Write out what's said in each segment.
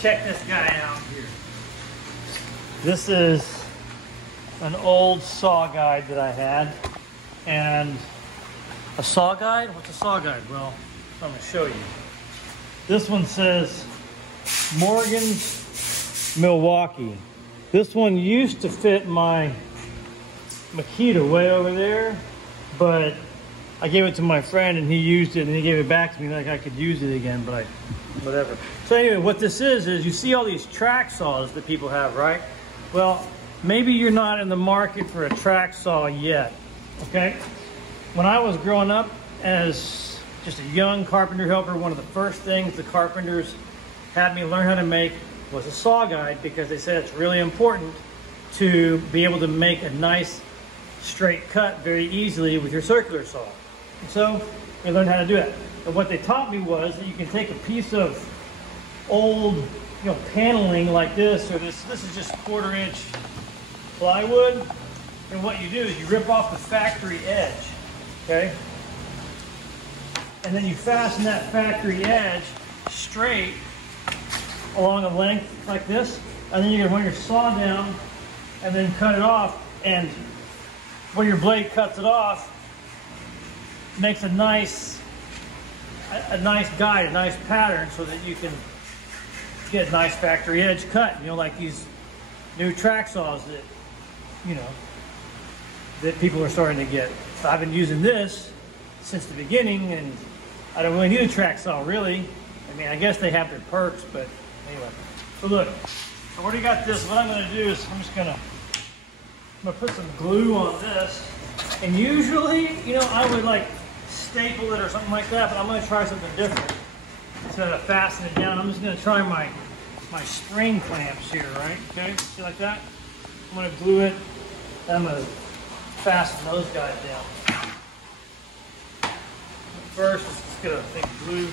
check this guy out here. This is an old saw guide that I had. And a saw guide? What's a saw guide? Well, I'm going to show you. This one says Morgan's Milwaukee. This one used to fit my Makita way over there, but I gave it to my friend and he used it and he gave it back to me like I could use it again, but whatever. So anyway, what this is you see all these track saws that people have, right? Well, maybe you're not in the market for a track saw yet, okay? When I was growing up as just a young carpenter helper, one of the first things the carpenters had me learn how to make was a saw guide, because they said it's really important to be able to make a nice straight cut very easily with your circular saw. And so I learned how to do it. And what they taught me was that you can take a piece of old, paneling like this, or this is just 1/4 inch plywood, and what you do is you rip off the factory edge, okay? And then you fasten that factory edge straight along a length like this, and then you're going to run your saw down and then cut it off, and when your blade cuts it off, makes a nice guide, a nice pattern, so that you can get a nice factory edge cut. Like these new track saws that that people are starting to get. So I've been using this since the beginning, and I don't really need a track saw, really. I mean, I guess they have their perks, but anyway. So look, I already got this. What I'm going to do is I'm going to put some glue on this, and usually, I would like staple it or something like that, but I'm going to try something different. Instead of fastening it down, I'm just going to try my spring clamps here, right? Okay, see, like that? I'm going to glue it, and I'm going to fasten those guys down. First, let's just get a big glue.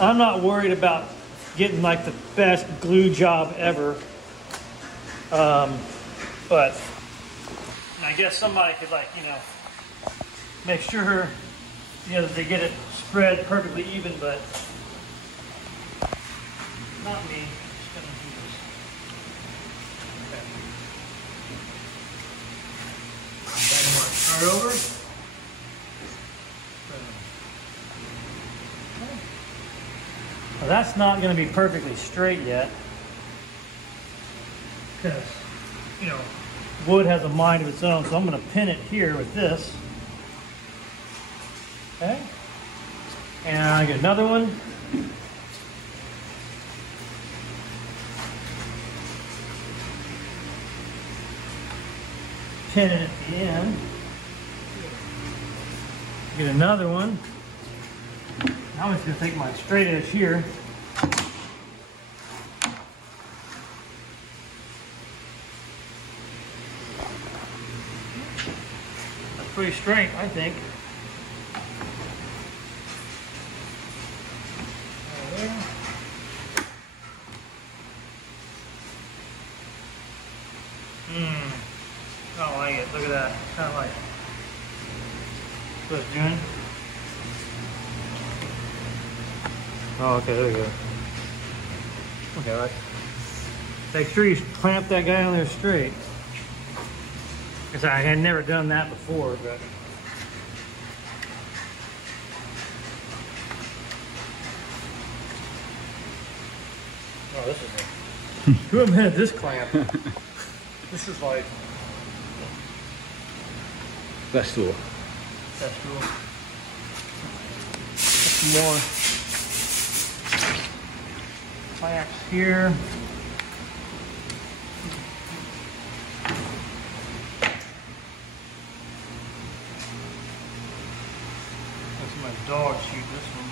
I'm not worried about getting like the best glue job ever, but I guess somebody could make sure that they get it spread perfectly even, but not me. Just gonna do this. Okay. Then we'll start over. Well, that's not going to be perfectly straight yet, because wood has a mind of its own. So I'm going to pin it here with this. Okay, and I get another one. Pin it at the end. Get another one. Now I'm just going to take my straight edge here. That's pretty straight, I think. There. I don't like it. Look at that. Kind of like what it's doing. Oh, okay, there we go. Okay, right. Make sure you clamp that guy on there straight. Because I had never done that before, but. Oh, this is a. Who invented this clamp? This is like. Best tool. Best tool. Some more clamps here. That's my dog shoot this one.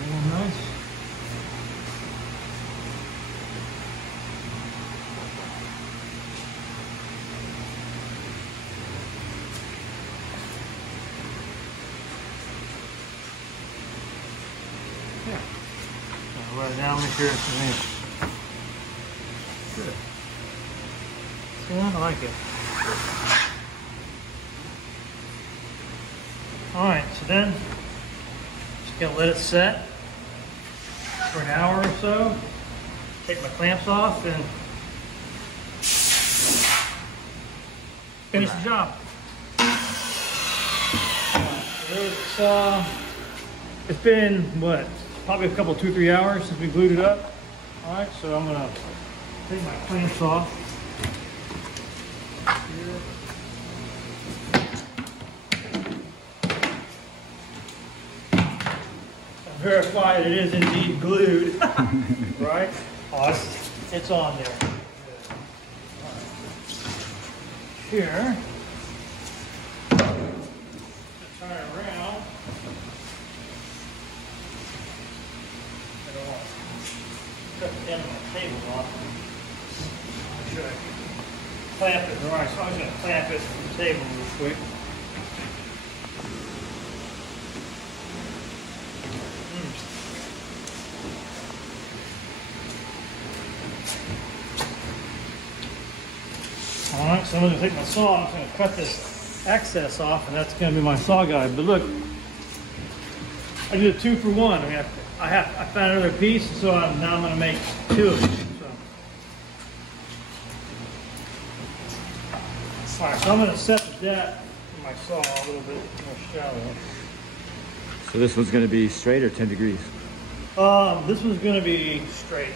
Oh, nice. Yeah. I'll write it down, make sure it's finished. Good. Yeah, I like it. All right, so then just gonna let it set for an hour or so. Take my clamps off and finish the job. It's been what? Probably a couple, 2-3 hours since we glued it up. All right, so I'm gonna take my clamps off. Verify that it is indeed glued. Right? Oh, it's on there. Right. Here. Turn it around. Cut the end of my table off. Make sure I clamp it right. So I'm just going to clamp it from the table real quick. Alright, so I'm going to take my saw, I'm going to cut this excess off, and that's going to be my saw guide. But look, I did a 2-for-1. I mean, I found another piece, so now I'm going to make 2 of them. So. Alright, so I'm going to set the depth of my saw a little bit more shallow. So this one's going to be straight or 10 degrees? This one's going to be straight,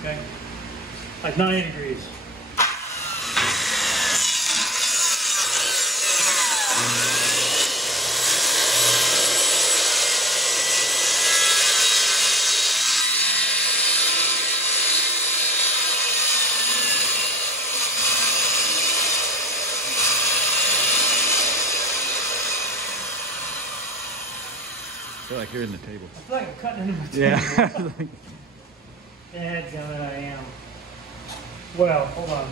okay? Like 90 degrees. I feel like you're in the table. I feel like I'm cutting into my table. Yeah. Dadgummit, I am. Well, hold on.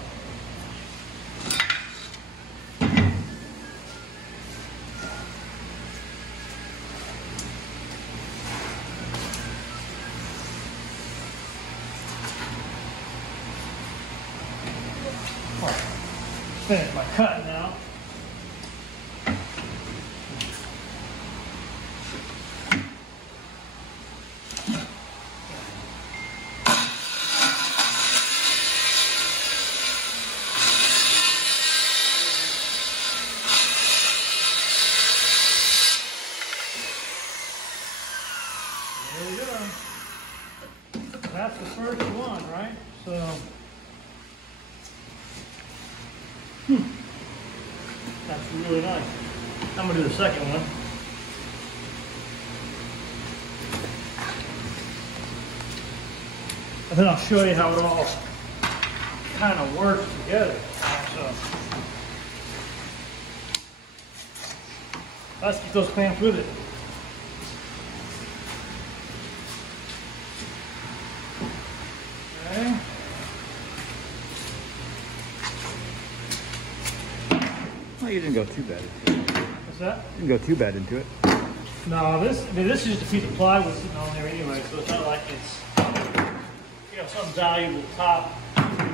All right. Finish my cut now. There we go. That's the first one, right? So, that's really nice. I'm gonna do the second one. And then I'll show you how it all kind of works together. So, let's get those clamps with it. Okay. Well, you didn't go too bad into it. What's that? You didn't go too bad into it. No, this is just a piece of plywood sitting on there anyway, so it's not like it's, you know, some valuable top.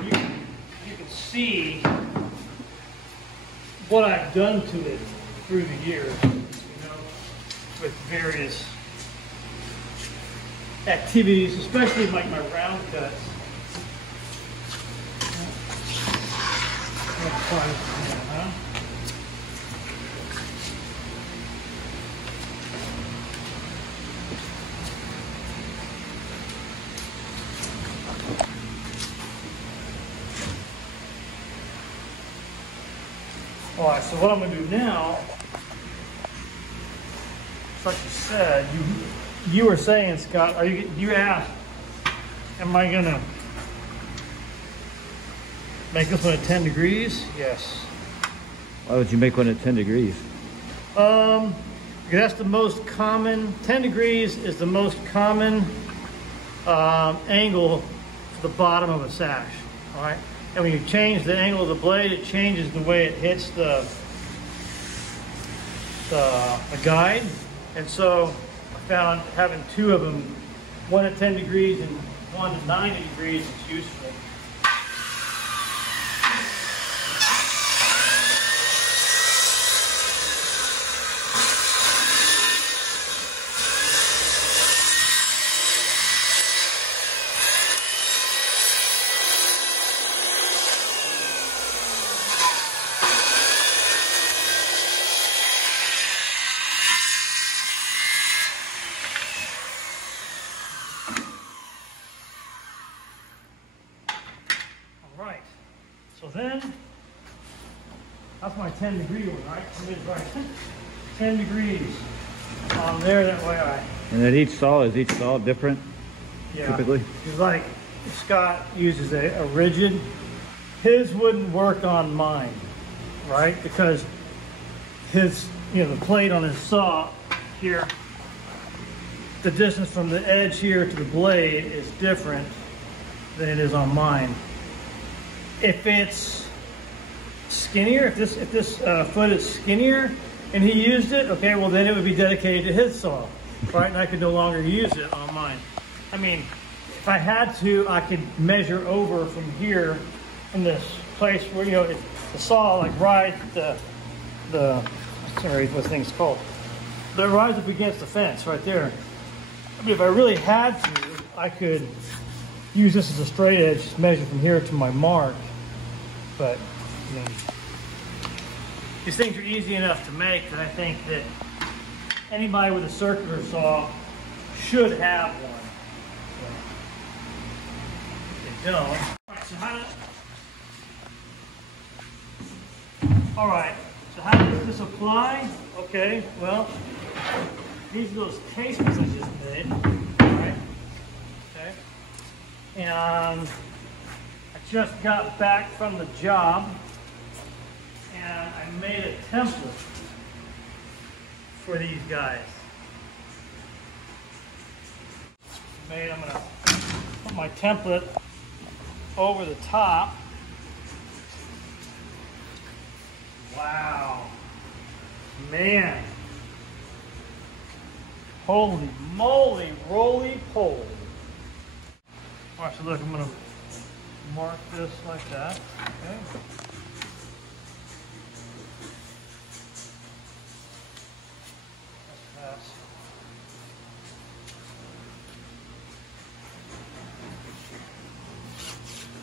You can see what I've done to it through the years, you know, with various activities, especially like my round cuts. All right, so what I'm going to do now, like you said, you were saying, Scott, you asked, am I going to make this one at 10 degrees? Yes. Why would you make one at 10 degrees? Because that's the most common, 10 degrees is the most common angle to the bottom of a sash, all right? And when you change the angle of the blade, it changes the way it hits the guide. And so I found having 2 of them, one at 10 degrees and one at 90 degrees, is useful. All right. So then, that's my 10-degree one, right? Right. 10 degrees on there, that way And then each saw, is each saw different? yeah. Typically? It's like Scott uses a rigid. His wouldn't work on mine, right? Because his, the plate on his saw here, the distance from the edge here to the blade is different than it is on mine. If it's skinnier, if this foot is skinnier and he used it, okay, well then it would be dedicated to his saw, right? And I could no longer use it on mine. I mean, if I had to, I could measure over from here in this place where, it's the saw, like right the sorry, what thing's called. But it rides up against the fence right there. I mean, if I really had to, I could use this as a straight edge, just measure from here to my mark. But, I mean, these things are easy enough to make that I think that anybody with a circular saw should have one. So, if they don't. Alright, so how does this apply? Okay, well, these are those casements I just made. Alright, okay. And I just got back from the job and I made a template for these guys. I'm gonna put my template over the top. Wow, man, holy moly, roly poly. All right, so look, I'm gonna mark this like that, okay. That's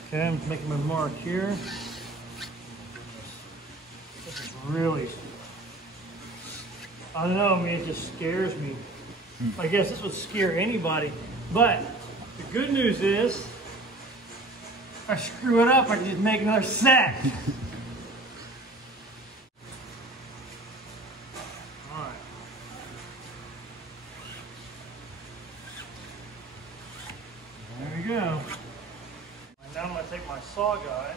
okay, I'm making my mark here. This is really, I don't know, I mean, it just scares me. I guess this would scare anybody, but the good news is, if I screw it up, I can just make another set. All right. There we go. And now I'm going to take my saw guide.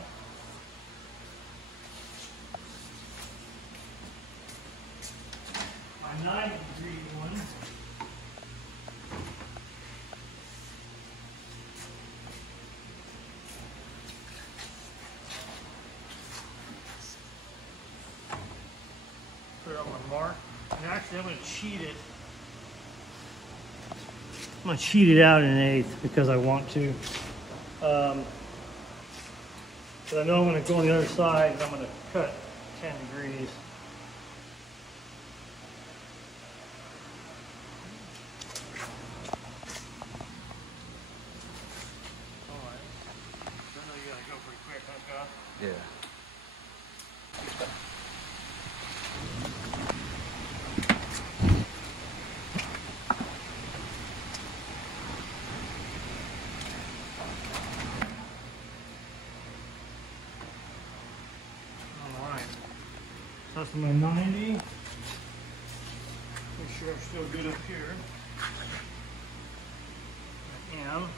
My 90-degree one. Put it on my mark. And actually, I'm going to cheat it. I'm going to cheat it out in an eighth because I want to. Because I know I'm going to go on the other side and I'm going to cut 10 degrees. Yeah. All right. So that's my 90. Make sure I'm still good up here. I am.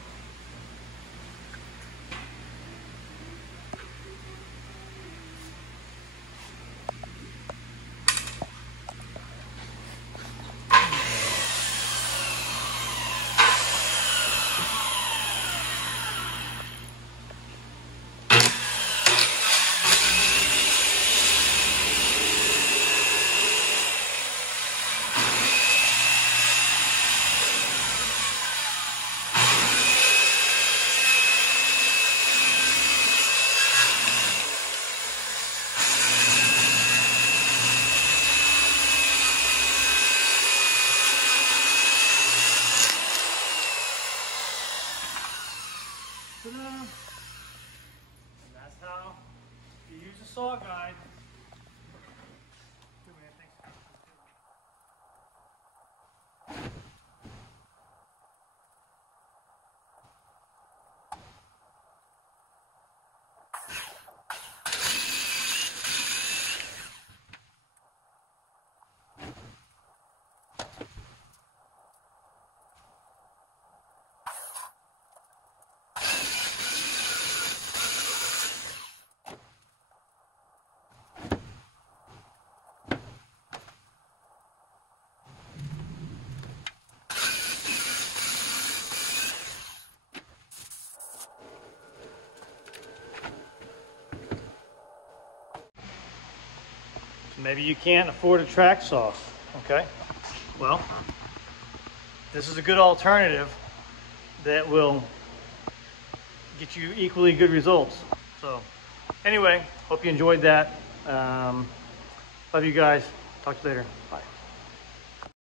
And that's how you use a saw guide. Maybe you can't afford a track saw, okay? Well, this is a good alternative that will get you equally good results. So anyway, hope you enjoyed that. Love you guys. Talk to you later. Bye.